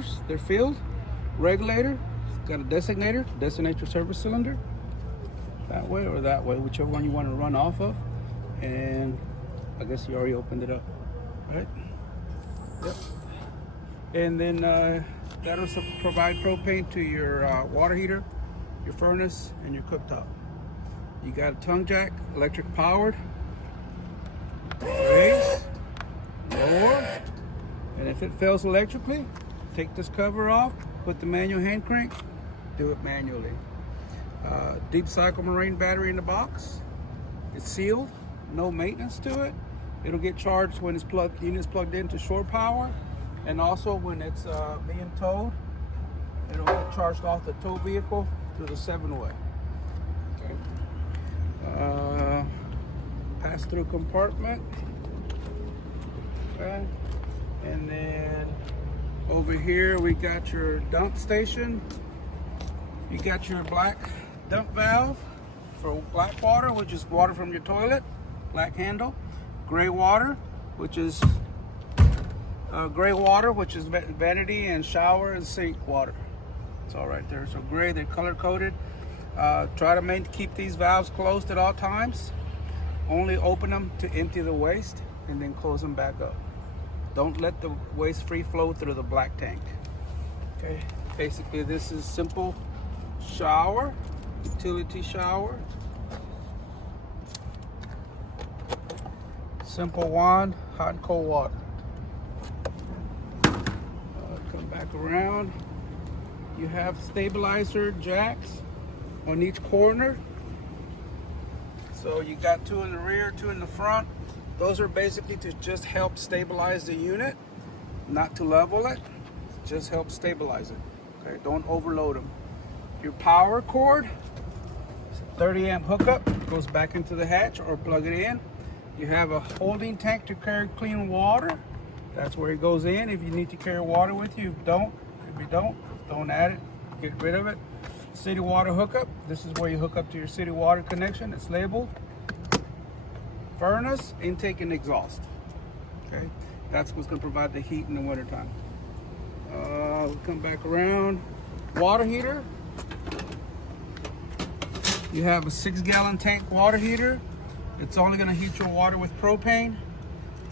cylinders, they're filled. Regulator, it's got a designator, designate your service cylinder. That way or that way, whichever one you want to run off of. And I guess you already opened it up, right? Yep. And then that'll provide propane to your water heater, your furnace, and your cooktop. You got a tongue jack, electric powered. Raise, lower, and if it fails electrically, take this cover off, put the manual hand crank, do it manually. Deep cycle marine battery in the box. It's sealed, no maintenance to it. It'll get charged when unit's plugged into shore power, and also when it's being towed, it'll get charged off the tow vehicle through the 7-way. Okay. Pass-through compartment. Okay. And then over here we got your dump station. You got your black dump valve for black water, which is water from your toilet, black handle. Gray water, which is vanity and shower and sink water. It's all right there. So gray, they're color coded. Try to keep these valves closed at all times. Only open them to empty the waste and then close them back up. Don't let the waste free flow through the black tank. Okay, basically this is simple shower, utility shower. Simple wand, hot and cold water. Come back around. You have stabilizer jacks on each corner. So you got 2 in the rear, 2 in the front. Those are basically to just help stabilize the unit, not to level it. Just help stabilize it. Okay, don't overload them. Your power cord, 30 amp hookup, goes back into the hatch or plug it in. You have a holding tank to carry clean water. That's where it goes in if you need to carry water with you. If you don't add it, get rid of it. City water hookup. This is where you hook up to your city water connection. It's labeled. Furnace, intake and exhaust. Okay, that's what's going to provide the heat in the wintertime. We'll come back around. Water heater. You have a 6-gallon tank water heater. It's only going to heat your water with propane.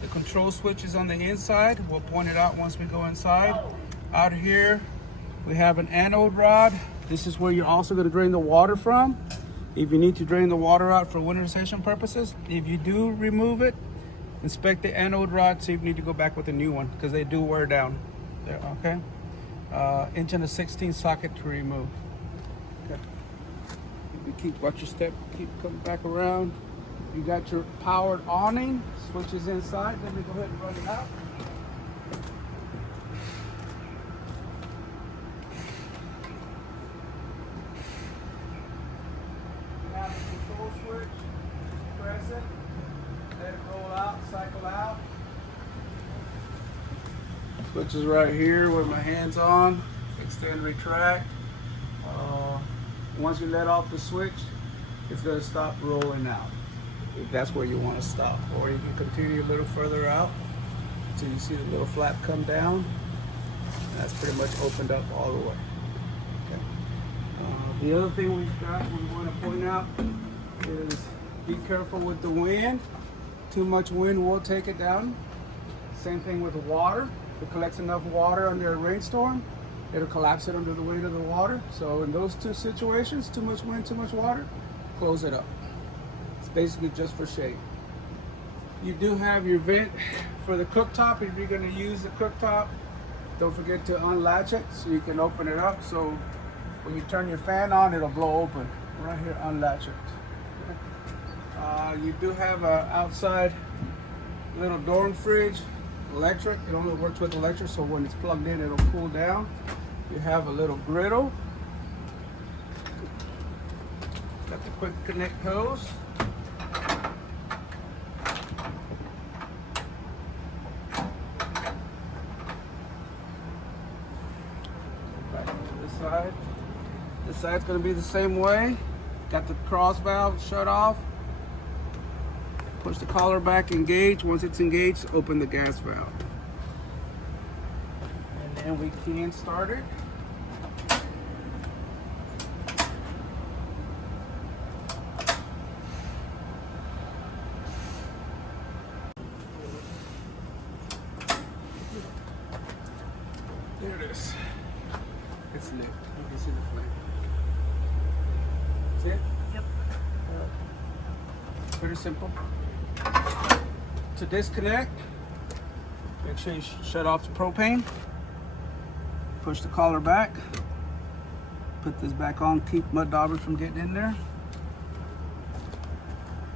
The control switch is on the inside. We'll point it out once we go inside. Out here, we have an anode rod. This is where you're also going to drain the water from. If you need to drain the water out for winterization purposes, if you do remove it, inspect the anode rod, see if you need to go back with a new one, because they do wear down. There, okay? 1/16" socket to remove. Okay. Watch your step, keep coming back around. You got your powered awning, switches inside. Let me go ahead and run it out. You have a control switch, press it, let it roll out, cycle out. Switch is right here with my hands on, extend, retract. Once you let off the switch, it's going to stop rolling out. If that's where you want to stop, or you can continue a little further out until you see the little flap come down. And that's pretty much opened up all the way. Okay. The other thing we've got, we want to point out, is be careful with the wind. Too much wind will take it down. Same thing with the water. If it collects enough water under a rainstorm, it'll collapse it under the weight of the water. So in those two situations, too much wind, too much water, close it up. It's basically just for shade. You do have your vent for the cooktop. If you're going to use the cooktop, don't forget to unlatch it so you can open it up. So when you turn your fan on, it'll blow open. Right here, unlatch it. You do have an outside little dorm fridge, electric. It only works with electric, so when it's plugged in, it'll cool down. You have a little griddle. Got the quick connect hose. Back to this side. This side's going to be the same way. Got the cross valve shut off. Push the collar back, engage. Once it's engaged, open the gas valve. And and we can start it. There it is. It's lit. You can see the flame. See it? Yep. Pretty simple. To disconnect, make sure you shut off the propane. Push the collar back. Put this back on, keep mud daubers from getting in there.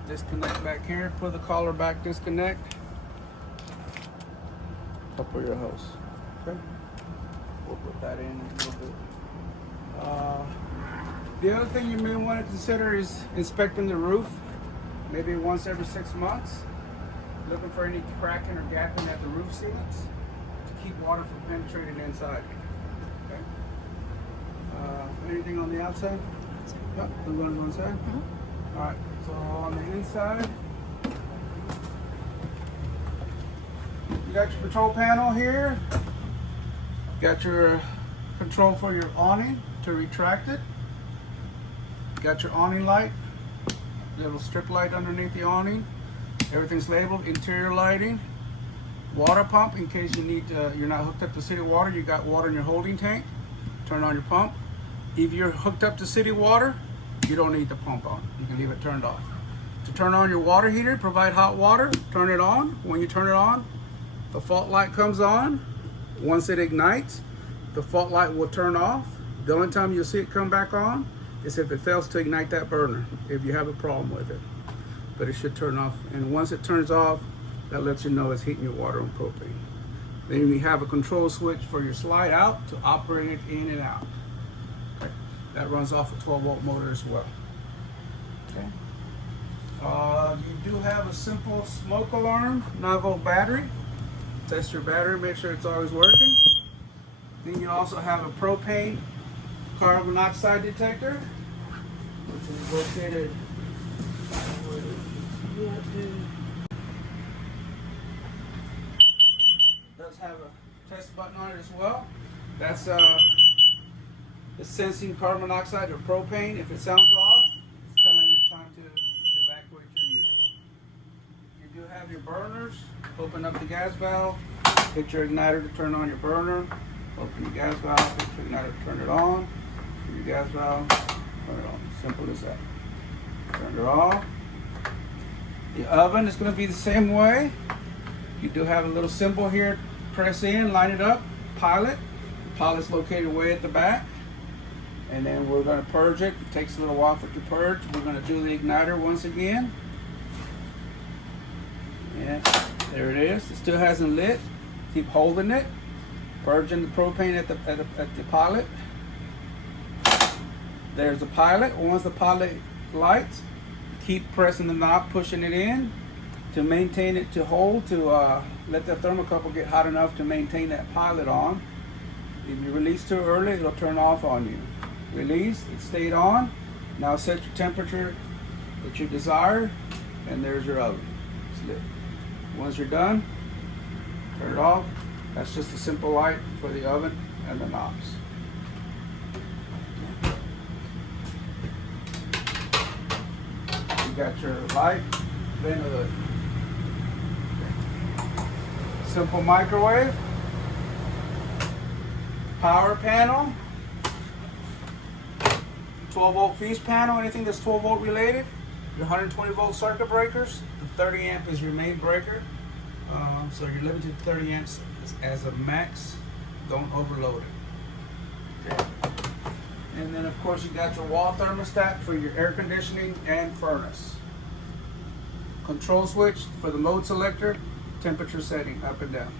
Disconnect back here, put the collar back, disconnect. Couple your hose. Okay. We'll put that in a little bit. The other thing you may want to consider is inspecting the roof, maybe once every 6 months. Looking for any cracking or gapping at the roof sealants to keep water from penetrating inside. Okay. Anything on the outside? Yep. We're going to go inside. Mm-hmm. All right. So on the inside, you got your control panel here. Got your control for your awning to retract it. Got your awning light, little strip light underneath the awning. Everything's labeled. Interior lighting, water pump in case you need. You're not hooked up to city water. You got water in your holding tank. Turn on your pump. If you're hooked up to city water, you don't need the pump on. You can leave it turned off. To turn on your water heater, provide hot water. Turn it on. When you turn it on, the fault light comes on. Once it ignites, the fault light will turn off. The only time you'll see it come back on is if it fails to ignite that burner, if you have a problem with it. But it should turn off. And once it turns off, that lets you know it's heating your water on propane. Then you have a control switch for your slide out to operate it in and out. Okay. That runs off a 12-volt motor as well. Okay. You do have a simple smoke alarm, 9-volt battery. Test your battery, make sure it's always working. Then you also have a propane carbon monoxide detector, which is located. It does have a test button on it as well. That's it's sensing carbon monoxide or propane. If it sounds off, it's telling you time to evacuate your unit. You do have your burners. Open up the gas valve, hit your igniter to turn on your burner. Open your gas valve, hit your igniter to turn it on. Hit your gas valve, turn it on. Simple as that. Turn it off. The oven is going to be the same way. You do have a little symbol here. Press in, line it up, pilot. The pilot's located way at the back. And then we're going to purge it. It takes a little while for it to purge. We're going to do the igniter once again. And there it is. It still hasn't lit. Keep holding it. Purging the propane at the pilot. There's the pilot. Once the pilot lights, keep pressing the knob, pushing it in to maintain it, to hold, to let the thermocouple get hot enough to maintain that pilot on. If you release too early, it'll turn off on you. Release, it stayed on. Now set your temperature that you desire, and there's your oven. It's lit. Once you're done, turn it off. That's just a simple light for the oven and the knobs. You got your light, then a hood. Simple microwave, power panel, 12-volt feast panel, anything that's 12-volt related, your 120-volt circuit breakers. The 30 amp is your main breaker, so you're limited to 30 amps as a max. Don't overload it. Okay. And then of course you got your wall thermostat for your air conditioning and furnace. Control switch for the mode selector, temperature setting up and down.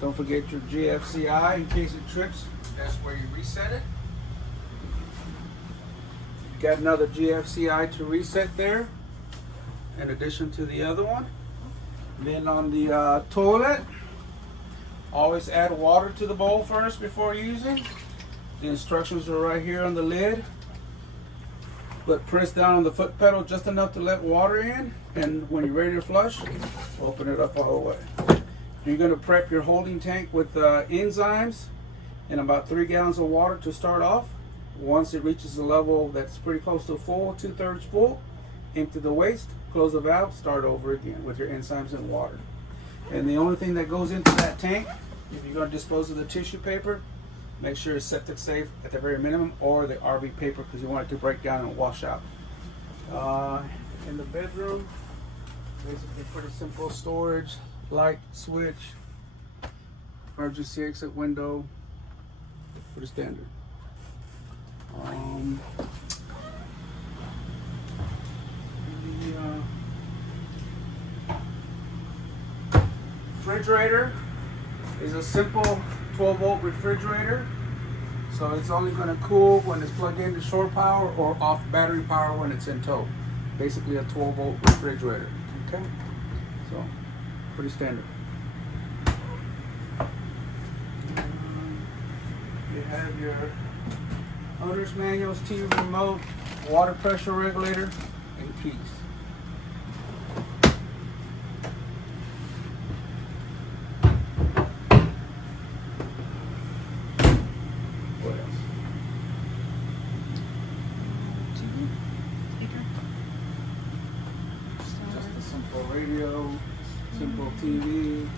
Don't forget your GFCI in case it trips. That's where you reset it. You got another GFCI to reset there, in addition to the other one. Then on the toilet, always add water to the bowl first before using. The instructions are right here on the lid. But press down on the foot pedal just enough to let water in, and when you're ready to flush, open it up all the way. You're going to prep your holding tank with enzymes and about 3 gallons of water to start off. Once it reaches a level that's pretty close to full, 2/3 full, empty the waste, close the valve, start over again with your enzymes and water. And the only thing that goes into that tank, if you're going to dispose of the tissue paper, make sure it's septic safe at the very minimum, or the RV paper, because you want it to break down and wash out. In the bedroom, basically pretty simple storage, light switch, emergency exit window, pretty standard. The refrigerator is a simple 12-volt refrigerator, so it's only going to cool when it's plugged into shore power or off battery power when it's in tow. Basically a 12-volt refrigerator. Okay, so pretty standard. You have your owner's manuals, TV remote, water pressure regulator, and keys. What else? Just a simple radio, simple TV.